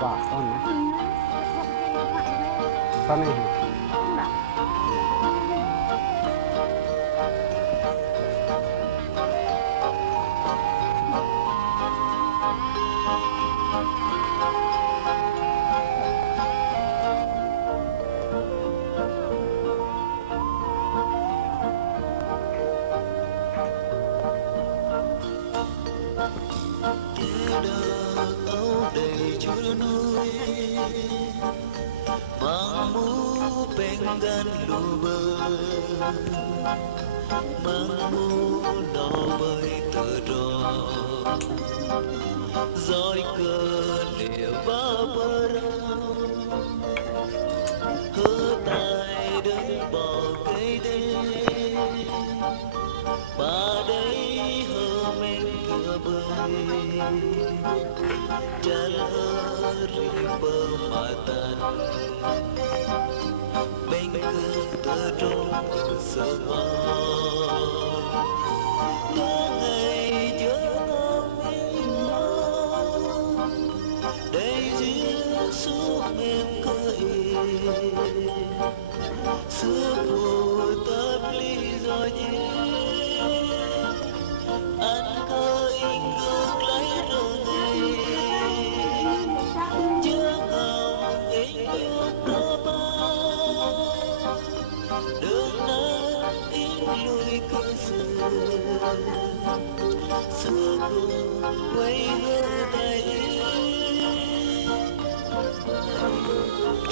của bà con này con này mang mũ pengan luber mang mũ đỏ bơi tờ đỏ roi cơ lìa ba bờ hơ tai đến bò cây đê ba đây hơ men cửa bơi chân hơ river mà tan bên cửa tơ trong sơ mơ có ngày nhớ đây giữa suốt em cười xưa mùa tâm lý rồi nhé anh có ý ngược lấy rồi chưa ngờ ý yêu có ba đường nắng ý lùi cửa xưa mùa quay hương tay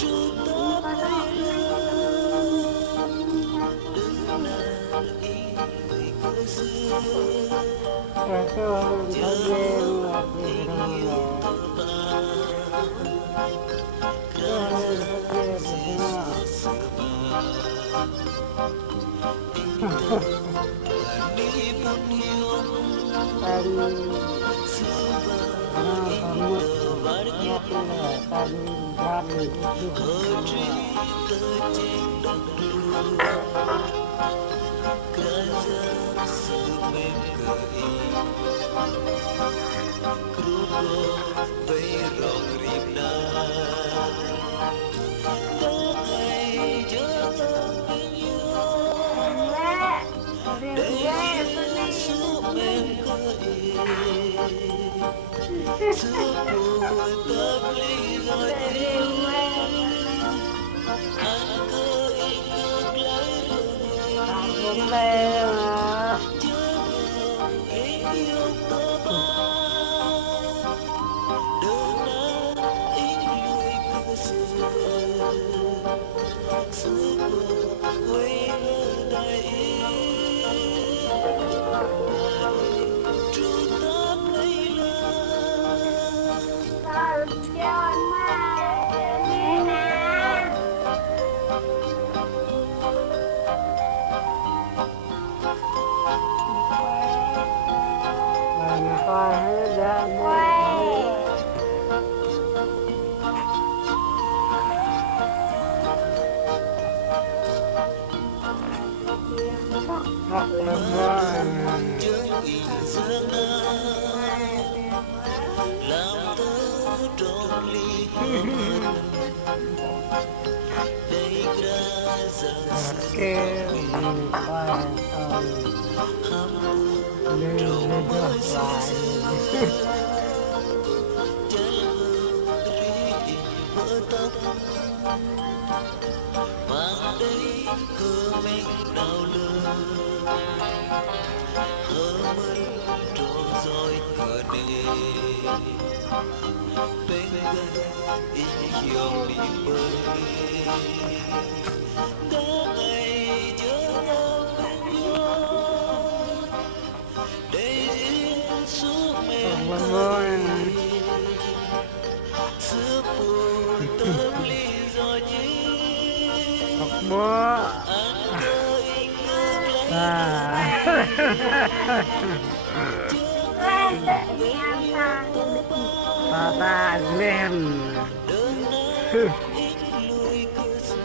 chúng ta bay lên đừng nản ý người cửa xưa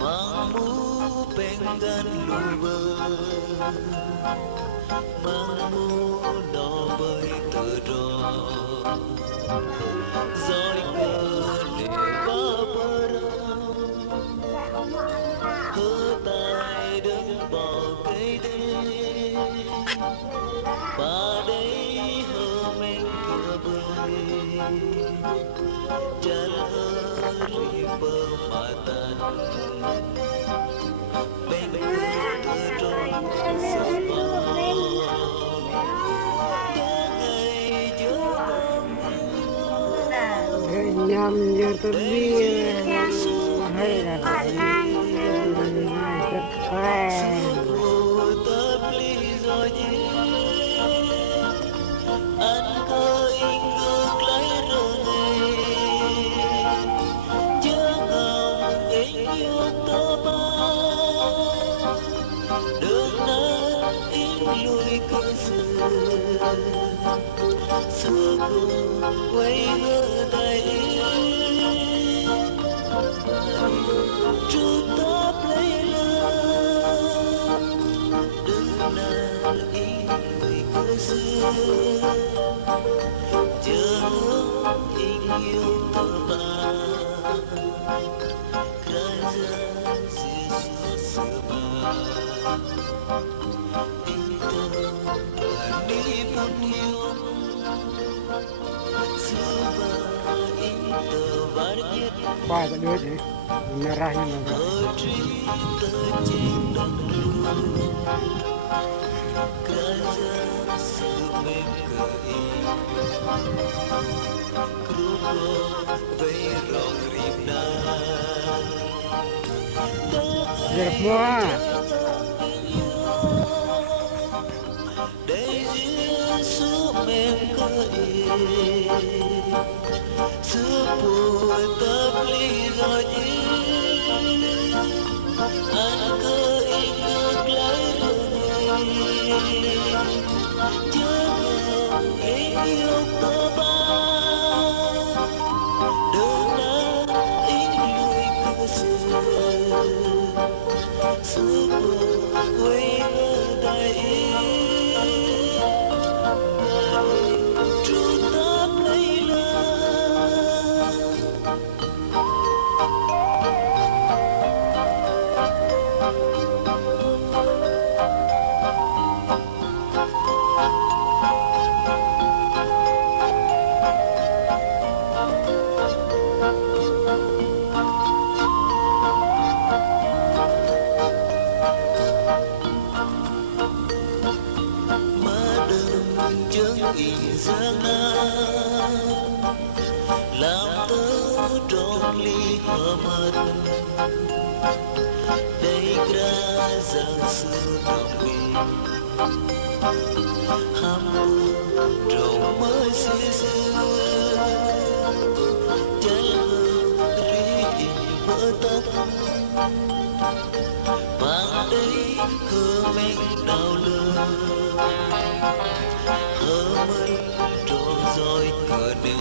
Mang mu pengan luber Mang mu no bay terang Rồi cơ để ba berang Hơ tay đứng bỏ cây đê Ba đây hơ men cửa bơi Chân hơ ri bơ mà tan Bên cửa trong sơ bờ Đã ngày giữa nhầm như tôi biết hay là rất khỏe xưa cùng quay ngỡ tay chúng ta play love đừng nào ý người cơ xưa chờ tình yêu tơ ba ra ra xưa xưa ba tình tơ đi buồn yêu xưa ba in tờ vár viết ba cái đứa gì nó ra như nào ở trí tờ trên đất luôn cả ra sự mềm cười crudo vây rong rìm na đẹp quá để diễn sự mềm cười xưa buồn tâm lý rồi anh cứ in ngược lại rồi chưa em yêu tớ ba đâu đã in lùi cửa xưa xưa buồn quay ngỡ tay chúng ta play love má đừng chứng in giang nam làm tớ trọn ly hòa mật đây ra giang sư đồng bì ham mơ trong mới xưa xưa chân ri vỡ tóc mang đây hơ men đau lơ hơ mây tròn roi cờ nề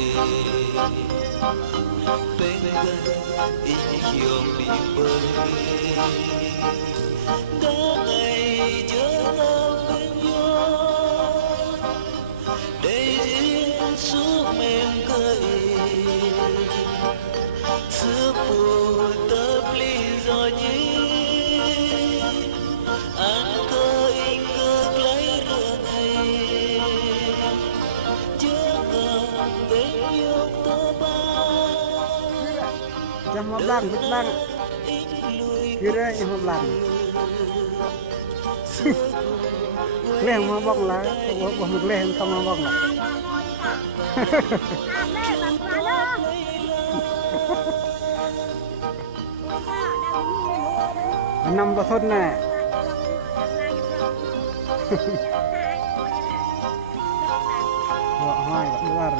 bên gần in hiền bị bơi đã ngày nhớ bên nhau để diễn xuống mềm cười xưa buồn tấp ly rồi nhé anh có in ngược lấy rửa ngày chưa ngờ bên yêu tớ ba jam 15 betul kira jam 15 leh mau bong lah bong leh kamu mau bong lah năm bữa thôn này hoa gak luar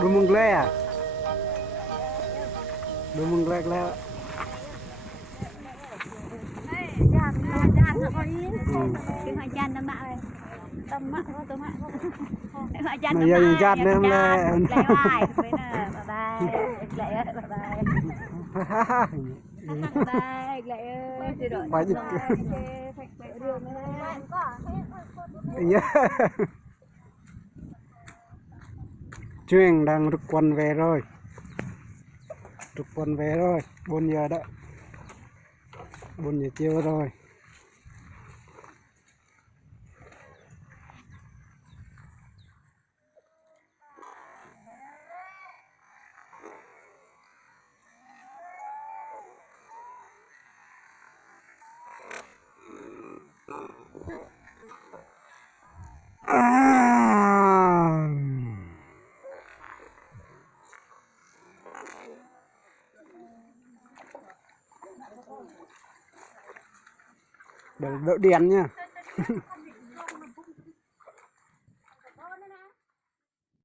belum menggelai ya belum menggelai jangan apa ini cái hoa chan nó mạ tâm mạ có tâm mạ hoa chan mà giờ nhìn chặt nữa em lấy hoài với nè bye bye bye bye bye lại ơi chị đội bài gì đường Chuyên đang rút quân về rồi. Rút quân về rồi, 4 giờ đó. 4 giờ chiều rồi. Đỡ điện nha.